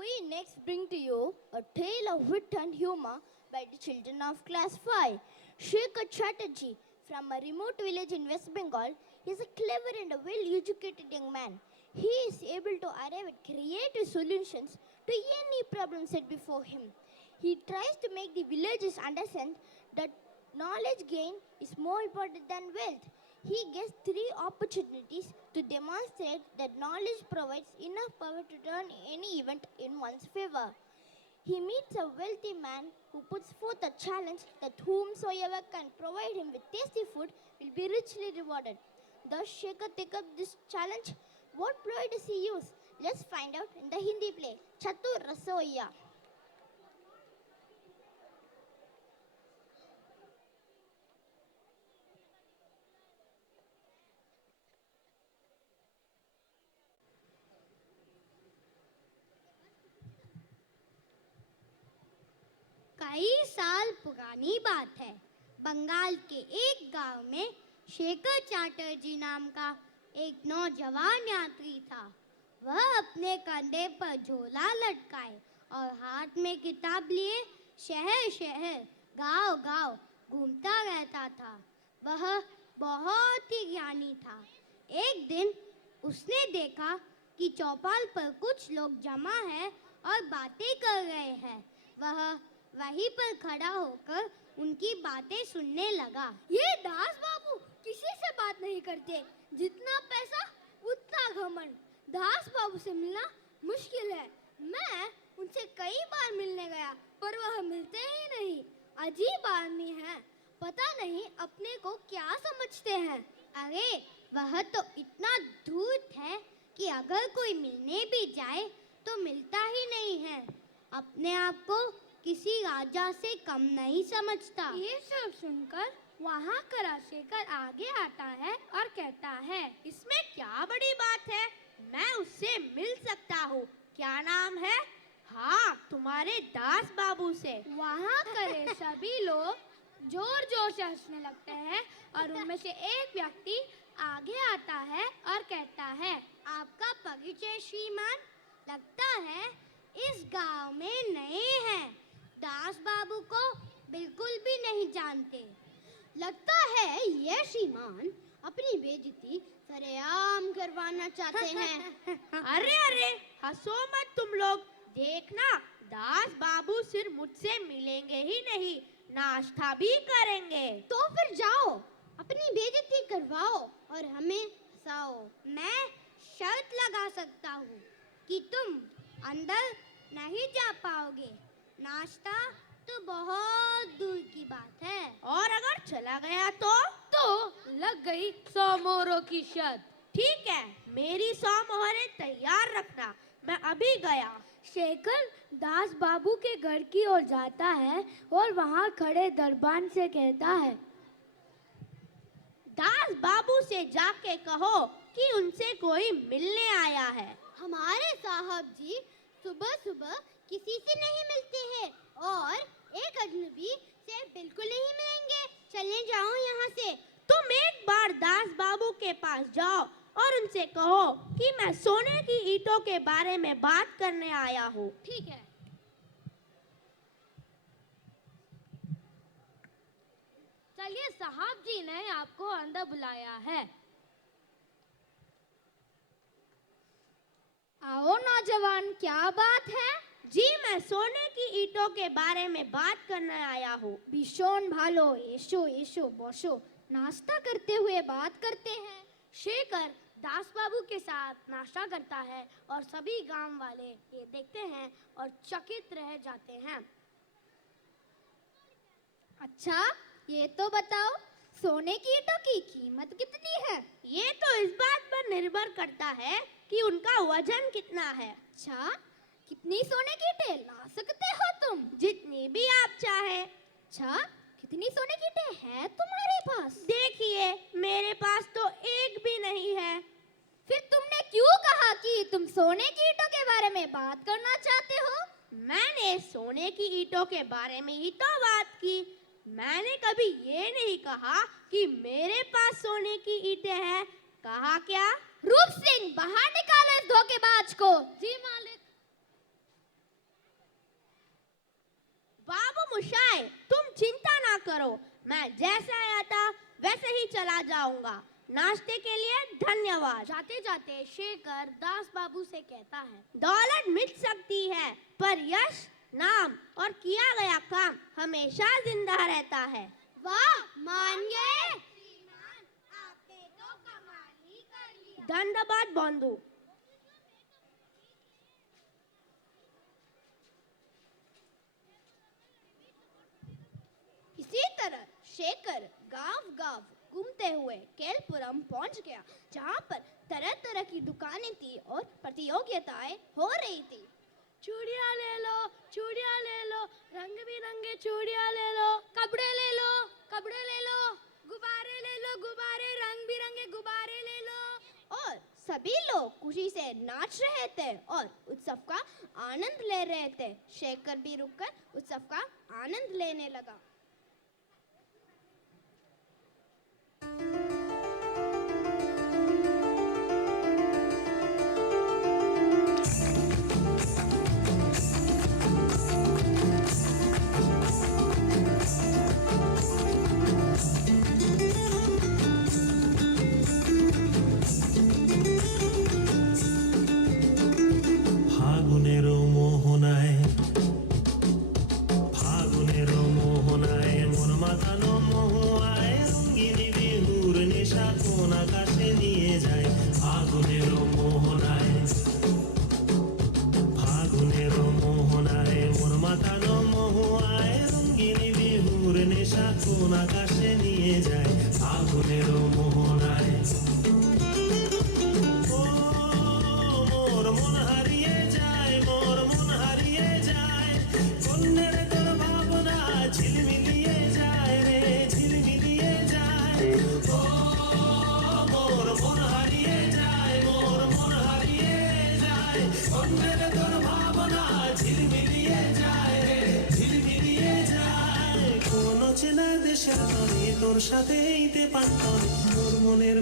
We next bring to you a tale of wit and humor by the children of class 5. Shekhar Chatterjee from a remote village in West Bengal is a clever and a well-educated young man. He is able to arrive at creative solutions to any problem set before him. He tries to make the villagers understand that knowledge gain is more important than wealth. He gets 3 opportunities to demonstrate that knowledge provides enough power to turn any event in one's favor. He meets a wealthy man who puts forth a challenge that whomsoever can provide him with tasty food will be richly rewarded. Does Shekhar take up this challenge? What ploy does he use? Let's find out in the Hindi play, Chatur Rasoiya. कई साल पुरानी बात है। बंगाल के एक गांव में शेखर चैटर्जी नाम का एक नौजवान यात्री था। वह अपने कंधे पर झोला लटकाए और हाथ में किताब लिए शहर शहर गांव गांव घूमता रहता था। वह बहुत ही ज्ञानी था। एक दिन उसने देखा कि चौपाल पर कुछ लोग जमा हैं और बातें कर रहे हैं। वह वहीं पर खड़ा होकर उनकी बातें सुनने लगा। ये दास बाबू किसी से बात नहीं करते, जितना पैसा उतना घमंड। दास बाबू से मिलना मुश्किल है। मैं उनसे कई बार मिलने गया पर वह मिलते ही नहीं। अजीब आदमी है, पता नहीं अपने को क्या समझते हैं। अरे वह तो इतना धूर्त है कि अगर कोई मिलने भी जाए तो मिलता ही नहीं है। अपने आप को किसी राजा से कम नहीं समझता। ये सब सुनकर वहाँ का राजशेखर आगे आता है और कहता है, इसमें क्या बड़ी बात है, मैं उससे मिल सकता हूँ। क्या नाम है? हाँ, तुम्हारे दास बाबू से। वहाँ करे सभी लोग जोर जोर से हंसने लगते हैं और उनमें से एक व्यक्ति आगे आता है और कहता है, आपका परिचय श्रीमान? लगता है इस गांव में नए हैं। दास बाबू को बिल्कुल भी नहीं जानते। लगता है ये श्रीमान अपनी बेइज्जती सरेआम करवाना चाहते हैं। अरे अरे, हंसो मत तुम लोग। देखना, दास बाबू सिर्फ मुझसे मिलेंगे ही नहीं, नाश्ता भी करेंगे। तो फिर जाओ, अपनी बेइज्जती करवाओ और हमें हंसाओ। मैं शर्त लगा सकता हूँ कि तुम अंदर नहीं जा पाओगे। नाश्ता तो बहुत दूर की बात है। और अगर चला गया तो लग गई 100 मोहरों की शर्त। ठीक है, मेरी 100 मोहरें तैयार रखना, मैं अभी गया। शेखर दास बाबू के घर की ओर जाता है और वहाँ खड़े दरबान से कहता है, दास बाबू से जाके कहो कि उनसे कोई मिलने आया है। हमारे साहब जी सुबह सुबह किसी से नहीं मिलते हैं और एक अजनबी से बिल्कुल नहीं मिलेंगे। चले जाओ यहाँ से। तुम एक बार दास बाबू के पास जाओ और उनसे कहो कि मैं सोने की ईंटों के बारे में बात करने आया हूँ। ठीक है। चलिए, साहब जी ने आपको अंदर बुलाया है। आओ नौजवान, क्या बात है? जी, मैं सोने की ईंटों के बारे में बात करने आया हूँ। भीषण भालो, एशो एशो बसो, नाश्ता करते हुए बात करते हैं। शेखर दास बाबू के साथ नाश्ता करता है और सभी गांव वाले ये देखते हैं और चकित रह जाते हैं। अच्छा, ये तो बताओ, सोने की ईंटों की कीमत कितनी है? ये तो इस बात पर निर्भर करता है कि उनका वजन कितना है। अच्छा, कितनी सोने की ईंटें ला सकते हो तुम? जितनी भी आप चाहे। अच्छा, कितनी सोने की ईंटें हैं तुम्हारे पास? देखिए, मेरे पास तो एक भी नहीं है। फिर तुमने क्यों कहा कि तुम सोने की ईंटों के बारे में बात करना चाहते हो? मैंने सोने की ईंटों के बारे में ही तो बात की। मैंने कभी ये नहीं कहा कि मेरे पास सोने की ईंटें हैं। कहा क्या? रूप सिंह, बाहर निकालो इस धोखेबाज को। जी मालिक। बाबू मोशाय, तुम चिंता ना करो, मैं जैसे आया था वैसे ही चला जाऊंगा। नाश्ते के लिए धन्यवाद। जाते जाते शेखर दास बाबू से कहता है, दौलत मिट सकती है पर यश, नाम और किया गया काम हमेशा जिंदा रहता है। वाह, मान गए। आपने तो कमाल ही कर लिया। धन्यवाद बंधु। इसी तरह शेखर गांव-गांव घूमते हुए केलपुरम पहुंच गया, जहां पर तरह-तरह की दुकानें थी और प्रतियोगिताएं हो रही थी। चूड़ियाँ ले लो, चूड़ियाँ ले लो, रंग बिरंगे चूड़ियाँ ले लो, कपड़े ले लो, कपड़े ले लो, गुब्बारे ले लो, गुब्बारे, रंग बिरंगे गुब्बारे ले लो। और सभी लोग खुशी से नाच रहे थे और उत्सव का आनंद ले रहे थे। शेखर भी रुककर उत्सव का आनंद लेने लगा।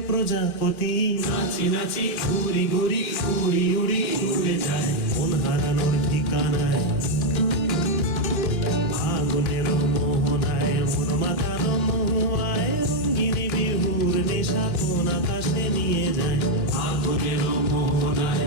প্রজাপতি নাচি নাচি ঘুরি ঘুরি উড়ি উড়ি উড়ে যায় মন হারানোর ঠিকানায় ফাগুনের মোহনায় মন মাতানো মহুয়ায় রঙ্গিনী বিহুর নেশা কোন আকাশে নিয়ে যায় ফাগুনের মোহনায়।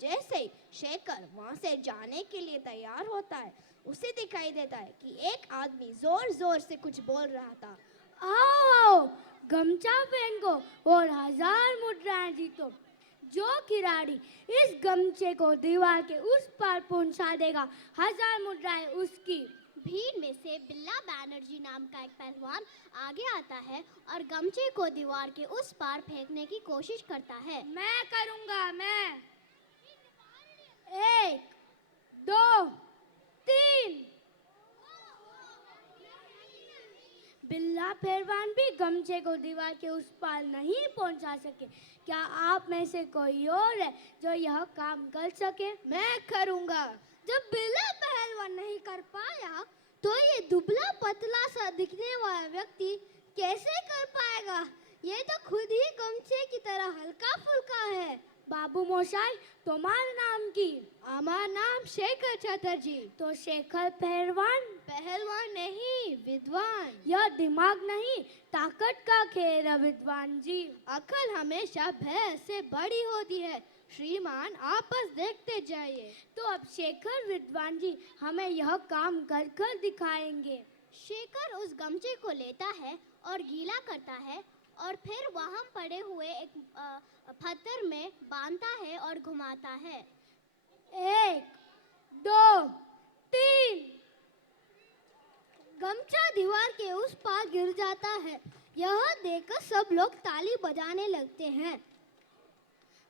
जैसे ही शेखर वहां से जाने के लिए तैयार होता है, उसे दिखाई देता है कि एक आदमी जोर जोर से कुछ बोल रहा था। आओ, गमछा पहन को और 1000 मुद्राएं जीतो। जो खिलाड़ी इस गमछे को दीवार के उस पार पहुंचा देगा, 1000 मुद्राएं उसकी। भीड़ में से बिल्ला बैनर्जी नाम का एक पहलवान आगे आता है और गमछे को दीवार के उस पार फेंकने की कोशिश करता है। मैं करूंगा, मैं। 1, 2, 3। बिल्ला पहलवान भी गमछे को दीवार के उस पार नहीं पहुंचा सके। क्या आप में से कोई और है जो यह काम कर सके? मैं करूंगा। जब बिल्ला पहलवान नहीं कर पाया, तो ये दुबला पतला सा दिखने वाला व्यक्ति कैसे कर पाएगा? ये तो खुद ही गमछे की तरह हल्का फुल्का है। बाबू मोशाई, तुम्हारा नाम की? हमारा नाम शेखर चटर्जी। तो शेखर पहलवान? पहलवान नहीं, विद्वान। यह दिमाग नहीं, ताकत का खेल है विद्वान जी। अकल हमेशा भय से बड़ी होती है। श्रीमान आप बस देखते जाइए। तो अब शेखर विद्वान जी हमें यह काम कर कर दिखाएंगे। शेखर उस गमछे को लेता है और गीला करता है और फिर वहां पड़े हुए एक पत्थर में बांधता है और घुमाता है। 1, 2, 3। गमछा दीवार के उस पार गिर जाता है। यह देखकर सब लोग ताली बजाने लगते हैं।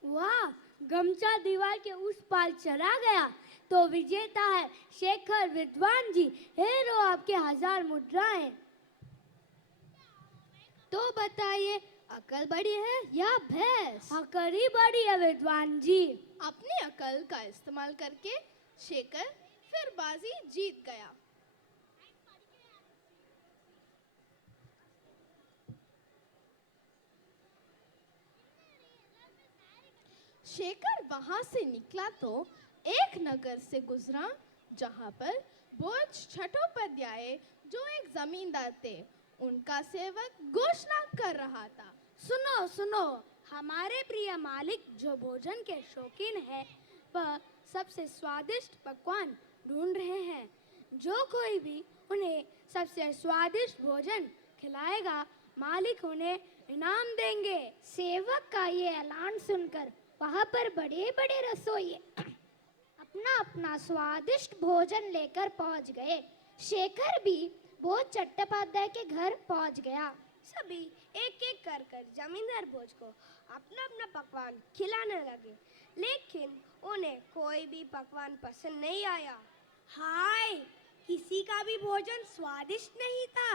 वाह, गमछा दीवार के उस पार चला गया। तो विजेता है शेखर विद्वान जी। हेरो आपके 1000 मुद्राएं। तो बताइए, अकल बड़ी है या भैंस? अकल ही बड़ी है विद्वान जी। अपनी अकल का इस्तेमाल करके शेखर फिर बाजी जीत गया। शेखर वहां से निकला तो एक नगर से गुजरा जहां पर बोझ छठोपाध्याय, जो एक जमींदार थे, उनका सेवक घोषणा कर रहा था। सुनो सुनो, हमारे प्रिय मालिक जो भोजन के शौकीन है, वह सबसे स्वादिष्ट पकवान ढूंढ रहे हैं। जो कोई भी उन्हें सबसे स्वादिष्ट भोजन खिलाएगा, मालिक उन्हें इनाम देंगे। सेवक का ये ऐलान सुनकर वहां पर बड़े बड़े रसोई अपना अपना स्वादिष्ट भोजन लेकर पहुंच गए। शेखर भी भोज चट्टोपाध्याय के घर पहुंच गया। सभी एक एक कर जमींदार भोज को अपना अपना पकवान खिलाने लगे, लेकिन उन्हें कोई भी पकवान पसंद नहीं आया। हाय, किसी का भी भोजन स्वादिष्ट नहीं था।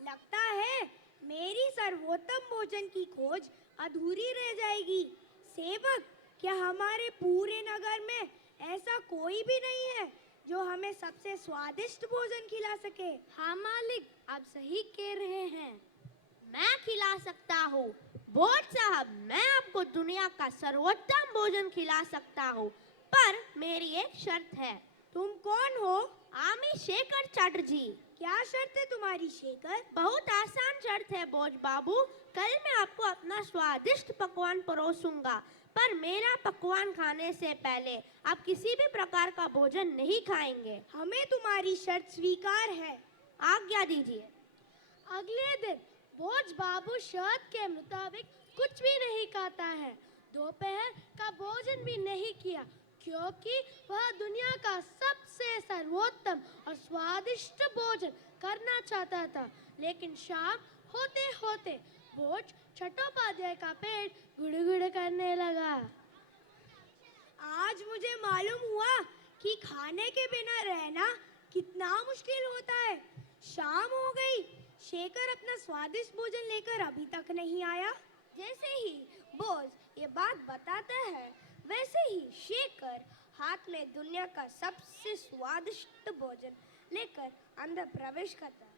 लगता है मेरी सर्वोत्तम भोजन की खोज अधूरी रह जाएगी। सेवक, क्या हमारे पूरे नगर में ऐसा कोई भी नहीं है जो हमें सबसे स्वादिष्ट भोजन खिला सके? हाँ मालिक, आप सही कह रहे हैं। मैं खिला सकता हूँ भोज साहब, मैं आपको दुनिया का सर्वोत्तम भोजन खिला सकता हूँ, पर मेरी एक शर्त है। तुम कौन हो? आमी शेखर चटर्जी। क्या शर्त है तुम्हारी शेखर? बहुत आसान शर्त है भोज बाबू। कल मैं आपको अपना स्वादिष्ट पकवान परोसूंगा, पर मेरा पकवान खाने से पहले आप किसी भी प्रकार का भोजन नहीं खाएंगे। हमें तुम्हारी शर्त स्वीकार है। आज्ञा दीजिए। अगले दिन भोज बाबू शर्त के मुताबिक कुछ भी नहीं खाता है। दोपहर का भोजन भी नहीं किया, क्योंकि वह दुनिया का सबसे सर्वोत्तम और स्वादिष्ट भोजन करना चाहता था। लेकिन शाम होते होते भोज चट्टोपाध्याय का पेट गुड़गुड़ करने लगा। आज मुझे मालूम हुआ कि खाने के बिना रहना कितना मुश्किल होता है। शाम हो गई, शेखर अपना स्वादिष्ट भोजन लेकर अभी तक नहीं आया। जैसे ही बोझ ये बात बताता है, वैसे ही शेखर हाथ में दुनिया का सबसे स्वादिष्ट भोजन लेकर अंदर प्रवेश करता है।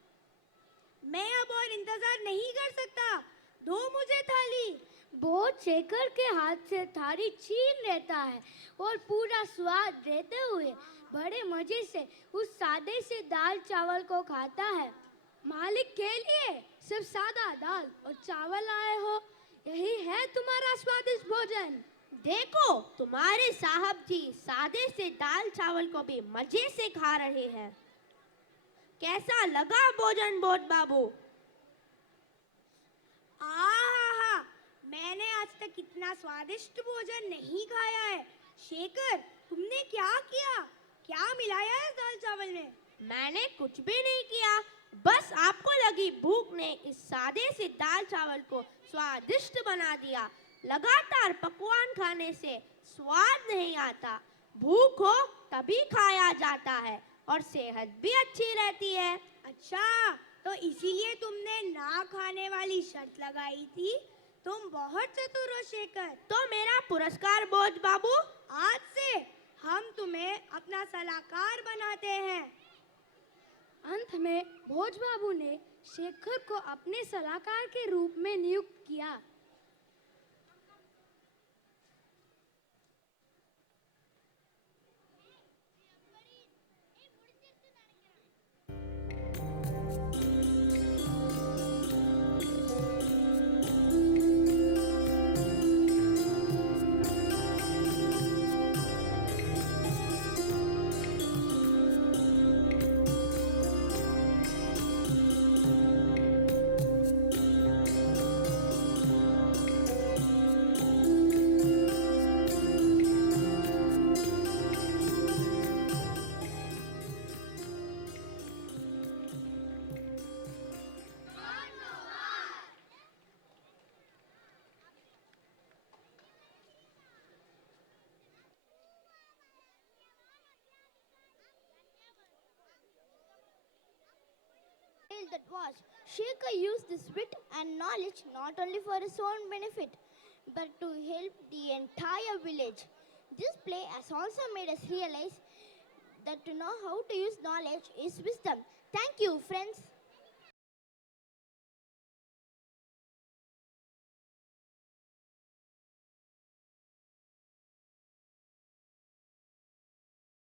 मैं अब और इंतजार नहीं कर सकता, दो मुझे थाली। बोझ शेखर के हाथ से थाली छीन लेता है और पूरा स्वाद लेते हुए बड़े मजे से उस सादे से दाल चावल को खाता है। मालिक के लिए सिर्फ सादा दाल और चावल आए हो, यही है तुम्हारा स्वादिष्ट भोजन? देखो, तुम्हारे साहब जी सादे से दाल चावल को भी मजे से खा रहे हैं। कैसा लगा भोजन भोज बाबू? आहा, मैंने आज तक इतना स्वादिष्ट भोजन नहीं खाया है। शेखर, तुमने क्या किया? क्या मिलाया है दाल चावल में? मैंने कुछ भी नहीं किया, बस आपको लगी भूख ने इस सादे से दाल चावल को स्वादिष्ट बना दिया। लगातार पकवान खाने से स्वाद नहीं आता, भूख हो तभी खाया जाता है और सेहत भी अच्छी रहती है। अच्छा, तो इसीलिए तुमने ना खाने वाली शर्त लगाई थी। तुम बहुत चतुर हो शेखर। तो मेरा पुरस्कार भोज बाबू? आज से हम तुम्हें अपना सलाहकार बनाते हैं। अंत में भोज बाबू ने शेखर को अपने सलाहकार के रूप में नियुक्त किया। that was. Shekhar used this wit and knowledge not only for his own benefit, but to help the entire village. This play has also made us realize that to know how to use knowledge is wisdom. Thank you, friends.